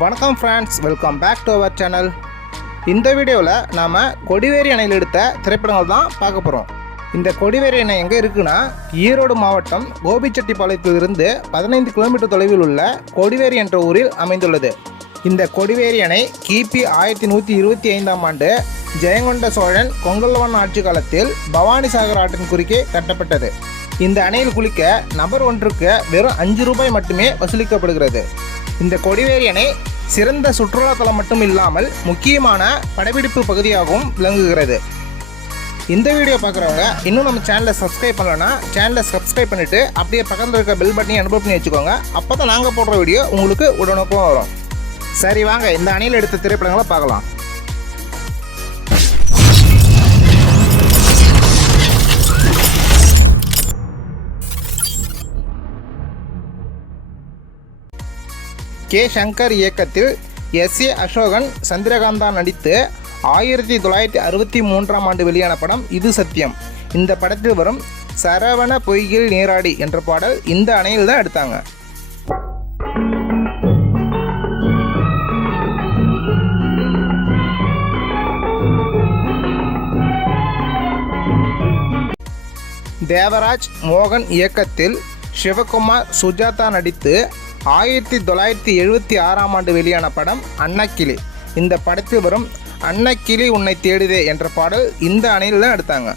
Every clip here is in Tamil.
வணக்கம் friends welcome back to our channel இந்த வீடியோவில் நாம் கொடிவேரி அணையில் எடுத்த திரைப்படங்கள் தான் பார்க்க போகிறோம் இந்த கொடிவேரி அணை எங்கே இருக்குன்னா ஈரோடு மாவட்டம் கோபிச்செட்டிப்பாளையத்திலிருந்து பதினைந்து கிலோமீட்டர் தொலைவில் உள்ள கொடிவேரி என்ற ஊரில் அமைந்துள்ளது. இந்த கொடிவேரி அணை கிபி ஆயிரத்தி நூற்றி இருபத்தி ஐந்தாம் ஆண்டு ஜெயங்கொண்ட சோழன் கொங்கல்வன் ஆட்சி காலத்தில் பவானி சாகர் ஆற்றின் குறுக்கே கட்டப்பட்டது. இந்த அணையில் குளிக்க நபர் ஒன்றுக்கு வெறும் அஞ்சு ரூபாய் மட்டுமே வசூலிக்கப்படுகிறது. இந்த கொடிவேரி அணை சிறந்த சுற்றுலாத்தலம் மட்டும் இல்லாமல் முக்கியமான படப்பிடிப்பு பகுதியாகவும் விளங்குகிறது. இந்த வீடியோ பார்க்குறவங்க இன்னும் நம்ம சேனலை சப்ஸ்கிரைப் பண்ணலன்னா சேனலை சப்ஸ்கிரைப் பண்ணிவிட்டு அப்படியே பக்கத்தில் இருக்க பெல் பட்டனையும் அனுபவம் பண்ணி வச்சுக்கோங்க. அப்போ தான் நாங்கள் போடுற வீடியோ உங்களுக்கு உடனுக்கும் வரும். சரி வாங்க. இந்த அணையில் எடுத்த திரைப்படங்களை பார்க்கலாம். கே சங்கர் இயக்கத்தில் எஸ் ஏ அசோகன் சந்திரகாந்தா நடித்து ஆயிரத்தி தொள்ளாயிரத்தி அறுபத்தி மூன்றாம் ஆண்டு வெளியான படம் இது சத்தியம் இந்த படத்தில் வரும் சரவண பொய்கில் நீராடி என்ற பாடல் இந்த அணையில் தான் எடுத்தாங்க. தேவராஜ் மோகன் இயக்கத்தில் சிவகுமார் சுஜாதா நடித்து ஆயிரத்தி தொள்ளாயிரத்தி எழுபத்தி ஆறாம் ஆண்டு வெளியான படம் அன்னக்கிளி இந்த படத்தில் வரும் அன்னக்கிளி உன்னை தேடுதே என்ற பாடல் இந்த அணையில் தான் எடுத்தாங்க.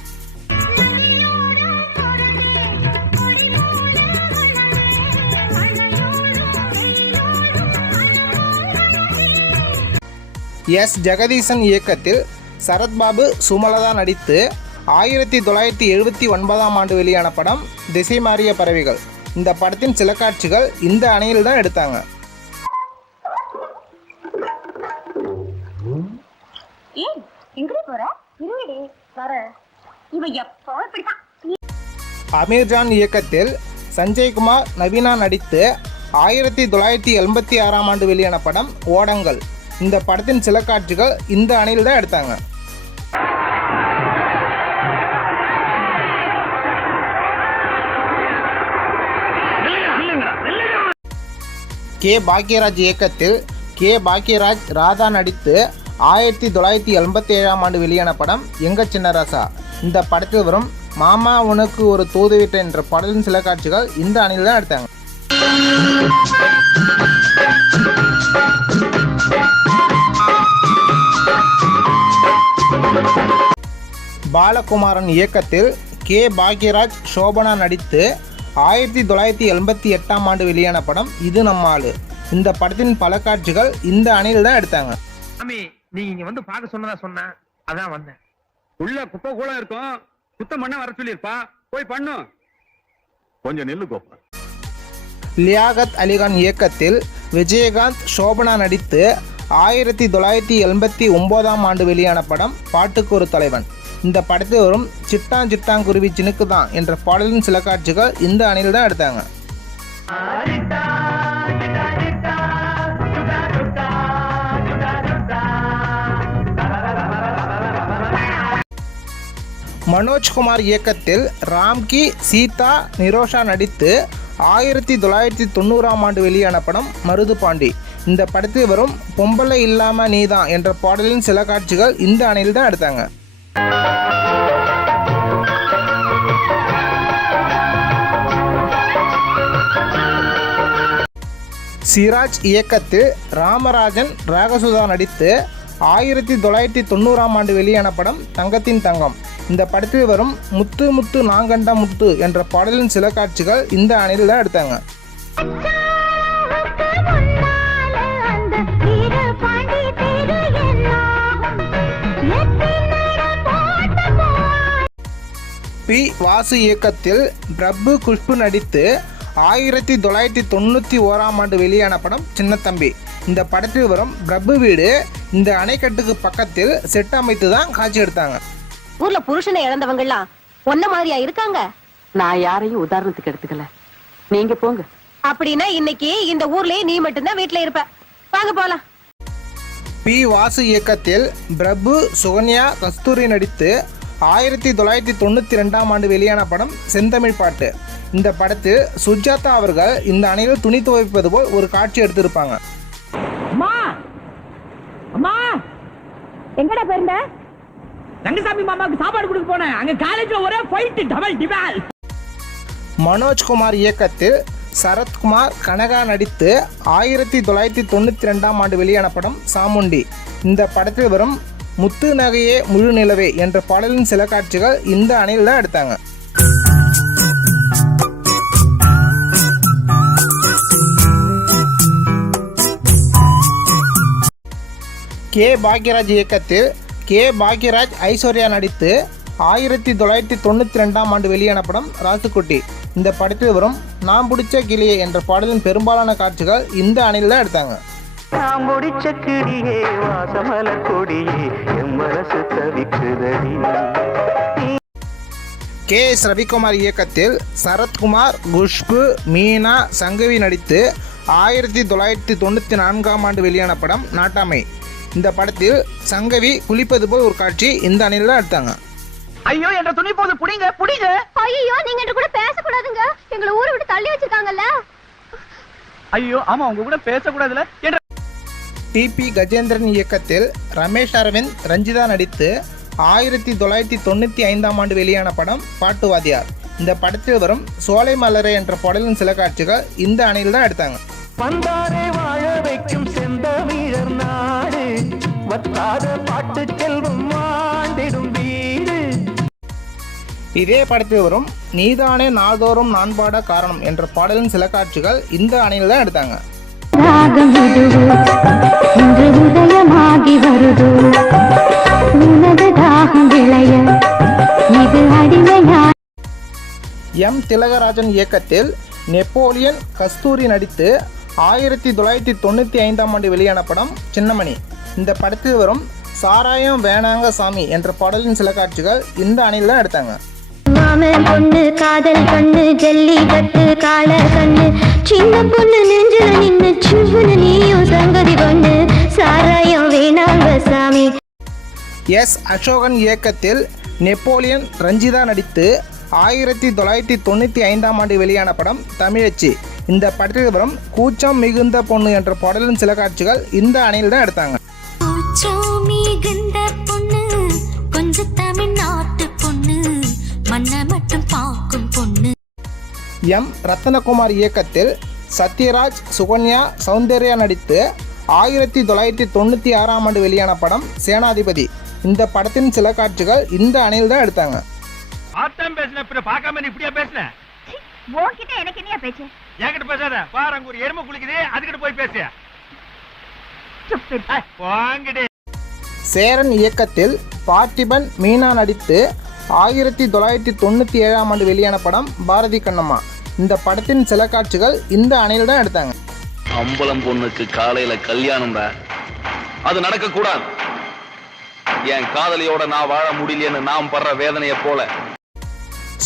எஸ். ஜெகதீசன் இயக்கத்தில் சரத்பாபு சுமலதா நடித்து ஆயிரத்தி தொள்ளாயிரத்தி எழுபத்தி ஒன்பதாம் ஆண்டு வெளியான படம் திசை மாறிய பறவைகள். இந்த படத்தின் சில காட்சிகள் இந்த அணையில் தான் எடுத்தாங்க. அமீர்ஜான் இயக்கத்தில் சஞ்சய்குமார் நவீனா நடித்து ஆயிரத்தி தொள்ளாயிரத்தி எண்பத்தி ஆறாம் ஆண்டு வெளியான படம் ஓடங்கள். இந்த படத்தின் சில காட்சிகள் இந்த அணையில் தான் எடுத்தாங்க. கே பாக்யராஜ் இயக்கத்தில் கே பாக்யராஜ் ராதா நடித்து ஆயிரத்தி தொள்ளாயிரத்தி எண்பத்தி ஏழாம் ஆண்டு வெளியான படம் எங்க சின்னராசா. இந்த படத்தில் வரும் மாமா உனக்கு ஒரு தூதுவிட்ட என்ற படத்தின் சில காட்சிகள் இந்த அணியில் தான் எடுத்தாங்க. பாலகுமாரன் இயக்கத்தில் கே பாக்யராஜ் சோபனா நடித்து ஆயிரத்தி தொள்ளாயிரத்தி எண்பத்தி எட்டாம் ஆண்டு வெளியான படம் இது நம்ம ஆளு இந்த படத்தின் பல காட்சிகள் இந்த அணியில் தான் எடுத்தாங்க. சாமி நீங்க இங்க வந்து பார்க்க சொன்னதா சொன்னேன் அதான் வந்தேன். உள்ள குப்பை கூட இருக்கும். சுத்தம் பண்ண வர சொல்லிருப்பா போய் பண்ணு. கொஞ்சம் நெல்லு கோப்பா. லியாகத் அலிகான் இயக்கத்தில் விஜயகாந்த் சோபனா நடித்து ஆயிரத்தி தொள்ளாயிரத்தி எண்பத்தி ஒம்போதாம் ஆண்டு வெளியான படம் பாட்டுக்கு ஒரு தலைவன். இந்த படத்தில் வரும் சிட்டான் சிட்டாங்குருவி சினுக்கு தான் என்ற பாடலின் சில காட்சிகள் இந்த அணியில் தான் எடுத்தாங்க. மனோஜ்குமார் இயக்கத்தில் ராம்கி சீதா நிரோஷா நடித்து ஆயிரத்தி தொள்ளாயிரத்தி தொண்ணூறாம் ஆண்டு வெளியான படம் மருது பாண்டி. இந்த படத்தில் வரும் பொம்பளை இல்லாம நீதான் என்ற பாடலின் சில காட்சிகள் இந்த அணையில் தான் எடுத்தாங்க. சிராஜ் இயக்கத்தில் ராமராஜன் ராகசுதா நடித்து ஆயிரத்தி தொள்ளாயிரத்தி தொண்ணூறாம் ஆண்டு வெளியான படம் தங்கத்தின் தங்கம். இந்த படத்தில் வரும் முத்து முத்து நாங்கண்ட முத்து என்ற பாடலின் சில காட்சிகள் இந்த அணியில் தான் எடுத்தாங்க. பி வாசு இயக்கத்தில் பிரபு குஷ்பு நடித்து ஆயிரத்தி தொள்ளாயிரத்தி தொண்ணூற்றி ஓராம் ஆண்டு வெளியான படம் சின்னத்தம்பி. இந்த படத்தில் வரும் பிரபு வீடு இந்த அணைக்கட்டுக்கு பக்கத்தில் செட் அமைத்து தான் காட்சி எடுத்தாங்க. ஊர்ல புருஷனை இழந்தவங்க எல்லாம் ஒன்ன மாதிரியா இருக்காங்க? நான் யாரையும் உதாரணத்துக்கு எடுத்துக்கல. நீங்க போங்க. அப்படின்னா இன்னைக்கு இந்த ஊர்லயே நீ மட்டும்தான் வீட்டுல இருப்ப. வாங்க போலாம். பி வாசு இயக்கத்தில் பிரபு சுகன்யா கஸ்தூரி நடித்து ஆயிரத்தி தொள்ளாயிரத்தி தொண்ணூற்றி ரெண்டாம் ஆண்டு வெளியான படம் செந்தமிழ் பாட்டு. இந்த படத்து சுஜாதா அவர்கள் இந்த அணையில் துணி துவைப்பது போல் ஒரு காட்சி எடுத்திருப்பாங்க. அம்மா! அம்மா! எங்கடா போயிருந்த? ரங்கசாமி மாமாவுக்கு சாப்பாடு கொடுக்க போனேன். அங்க காலேஜ்ல ஒரே ஃபைட் டபுள் டிவால் மனோஜ்குமார் இயக்கத்தில் சரத்குமார் கனகா நடித்து ஆயிரத்தி தொள்ளாயிரத்தி தொண்ணூற்றி ரெண்டாம் ஆண்டு வெளியான படம் சாமுண்டி. இந்த படத்தில் வரும் முத்து நகையே முழு நிலவே என்ற பாடலின் சில காட்சிகள் இந்த அணையில் தான் எடுத்தாங்க. கே. பாக்யராஜ் இயக்கத்தில் கே. பாக்யராஜ் ஐஸ்வர்யா நடித்து ஆயிரத்தி தொள்ளாயிரத்தி தொண்ணூற்றி ரெண்டாம் ஆண்டு வெளியான படம் ராசுக்குட்டி. இந்த படத்தில் வரும் நான் பிடிச்ச கிளியே என்ற பாடலின் பெரும்பாலான காட்சிகள் இந்த அணையில் தான் எடுத்தாங்க. நான் முடிச்ச கிளியே வாசமல கொடியே என் மனசு தவிக்குதடி. கே. எஸ். ரவிக்குமார் இயக்கத்தில் சரத்குமார் குஷ்பு மீனா சங்கவி நடித்து ஆயிரத்தி தொள்ளாயிரத்தி தொண்ணூற்றி நான்காம் ஆண்டு வெளியான படம் நாட்டாமை. இந்த படத்தில் சங்கவி குளிப்பது போல் ஒரு காட்சி இந்த அணையில் தான் எடுத்தாங்க. ஐயோ என்ற துணி போது புடிங்க புடிங்க. ஐயோ நீங்க என்ற கூட பேசக்கூடாதுங்க. எங்களை ஊரை விட்டு தள்ளி வச்சிருக்காங்கல்ல. ஐயோ ஆமா உங்க கூட பேசக்கூடாதுல என்ற டிபி கஜேந்திரன் இயக்கத்தில் ரமேஷ் அரவிந்த் ரஞ்சிதா நடித்து ஆயிரத்தி தொள்ளாயிரத்தி தொண்ணூற்றி ஐந்தாம் ஆண்டு வெளியான படம் பாட்டுவாதியார் இந்த படத்தில் வரும் சோலை மலரே என்ற பாடலின் சில காட்சிகள் இந்த அணையில் தான் எடுத்தாங்க. வந்தாரே வாழ வைக்கும் செந்தமிழர் நாடு வத்தாத பாட்டு செல்வம் ஆண்டிடும் வீடு. இதே படத்தில் வரும் நீதானே நாள்தோறும் நான் பாட காரணம் என்ற பாடலின் சில காட்சிகள் இந்த அணையில் தான் எடுத்தாங்க. இன்று உதயமாகி வருதோ? உனது தாகம் விளைய இது அடிமையா? எம். திலகராஜன் இயக்கத்தில் நெப்போலியன் கஸ்தூரி நடித்து ஆயிரத்தி தொள்ளாயிரத்தி தொண்ணூற்றி ஐந்தாம் ஆண்டு வெளியான படம் சின்னமணி. இந்த படத்தில் வரும் சாராயம் வேணாங்க சாமி என்ற பாடலின் சில காட்சிகள் இந்த அணையில் தான் எடுத்தாங்க. மாமன் பொண்ணு காதல் கண்ணு ஜல்லி கட்டு கால கண்ணு சின்ன பொண்ணு நெஞ்சில நின்னு சிவ்னு நீயும் சங்கதி பொண்ணு. சாராயம் வேணாங்க சாமி எஸ் அசோகன் இயக்கத்தில் நெப்போலியன் ரஞ்சிதா நடித்து ஆயிரத்தி தொள்ளாயிரத்தி தொண்ணூற்றி ஐந்தாம் ஆண்டு வெளியான படம் தமிழச்சி. இந்த படத்தில் வரும் கூச்சம் மிகுந்த பொண்ணு என்ற பாடலின் சில காட்சிகள் இந்த அணையில் தான் எடுத்தாங்க மிகுந்த பொண்ணு எம். ரத்தனகுமார் இயக்கத்தில் சத்யராஜ் சுகன்யா சௌந்தர்யா நடித்து ஆயிரத்தி தொள்ளாயிரத்தி தொண்ணூற்றி ஆறாம் ஆண்டு வெளியான படம் சேனாதிபதி. இந்த படத்தின் சில காட்சிகள் இந்த அணையில் தான் எடுத்தாங்க. ஆட்டம் பேசின பிற பார்க்காம நீ இப்படியா பேசுன? உன்கிட்ட எனக்கு என்னையா பேச்சு? என்கிட்ட பேசாத. பாரு அங்க ஒரு எருமை குளிக்குது அதுகிட்ட போய் பேசு. வாங்கிடு. சேரன் இயக்கத்தில் பார்த்திபன் மீனா நடித்து ஆயிரத்தி தொள்ளாயிரத்தி தொண்ணூற்றி ஏழாம் ஆண்டு வெளியான படம் பாரதி கண்ணம்மா. இந்த படத்தின் சில காட்சிகள் இந்த அணையில் தான் எடுத்தாங்க. அம்பலம் பொண்ணுக்கு காலையில கல்யாணம்டா அது நடக்க கூடாது என் காதலியோட நான் வாழ முடியலன்னு நாம் படுற வேதனைய போல.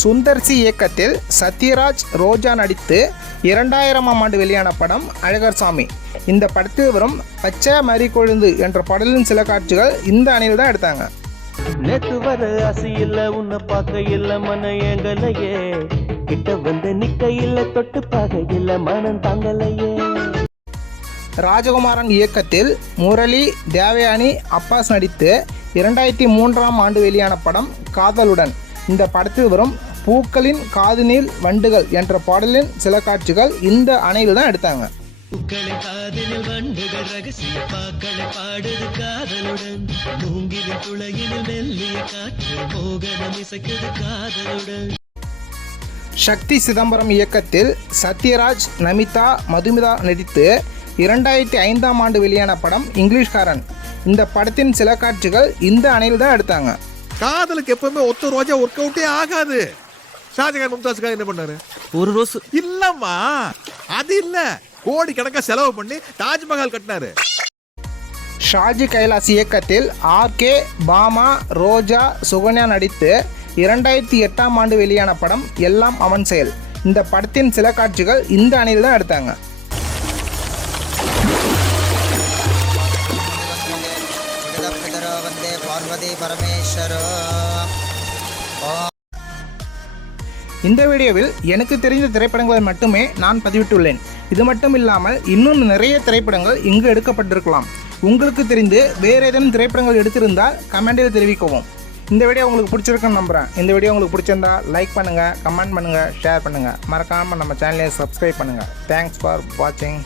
சுந்தர்சி இயக்கத்தில் சத்யராஜ் ரோஜா நடித்து இரண்டாயிரமாம் ஆண்டு வெளியான படம் அழகர் சாமி. இந்த படத்தில் வரும் பச்சை மறி கொழுந்து என்ற பாடலின் சில காட்சிகள் இந்த அணையில் தான் எடுத்தாங்க. நேத்து வர ஆசை இல்ல உன்னை பார்க்க இல்ல மன ஏங்கலையே. கிட்ட வந்து நிக்க இல்ல தொட்டு பார்க்க இல்ல மனம் தாங்கலையே. ராஜகுமாரன் இயக்கத்தில் முரளி தேவயானி அப்பாஸ் நடித்து இரண்டாயிரத்தி மூன்றாம் ஆண்டு வெளியான படம் காதலுடன். இந்த படத்தில் வரும் பூக்களின் காதுநீர் வண்டுகள் என்ற பாடலின் சில காட்சிகள் இந்த அணையில் தான் எடுத்தாங்க. சக்தி சிதம்பரம் இயக்கத்தில் சத்யராஜ் நமிதா மதுமிதா நடித்து இரண்டாயிரத்தி ஐந்தாம் ஆண்டு வெளியான படம் இங்கிலீஷ்காரன். இந்த படத்தின் சில காட்சிகள் இந்த அணையில் தான் எடுத்தாங்க. காதலுக்கு எப்பவுமே ஒத்த ரோஜா ஒர்க் அவுட்டே ஆகாது. ஷாஜகான் மும்தாஸுக்காக என்ன பண்ணாரு? ஒரு ரோஸ். இல்லம்மா அது இல்ல. கோடி கணக்கா செலவு பண்ணி தாஜ்மஹால் கட்டினாரு. ஷாஜி கைலாஸ் இயக்கத்தில் ஆர்கே பாமா ரோஜா சுகன்யா நடித்து இரண்டாயிரத்தி எட்டாம் ஆண்டு வெளியான படம் எல்லாம் அவன் செயல். இந்த படத்தின் சில காட்சிகள் இந்த அணையில் தான் எடுத்தாங்க. இந்த வீடியோவில் எனக்கு தெரிந்த திரைப்படங்களை மட்டுமே நான் பதிவிட்டுள்ளேன். இது மட்டும் இல்லாமல் இன்னும் நிறைய திரைப்படங்கள் இங்கு எடுக்கப்பட்டிருக்கலாம். உங்களுக்கு தெரிந்து வேறு ஏதேனும் திரைப்படங்கள் எடுத்திருந்தால் கமெண்டில் தெரிவிக்கவும். இந்த வீடியோ உங்களுக்கு பிடிச்சிருக்குன்னு நம்புகிறேன் இந்த வீடியோ உங்களுக்கு பிடிச்சிருந்தா லைக் பண்ணுங்கள் கமெண்ட் பண்ணுங்கள் ஷேர் பண்ணுங்கள் மறக்காமல் நம்ம சேனலை சப்ஸ்கிரைப் பண்ணுங்கள் தேங்க்ஸ் ஃபார் வாட்சிங்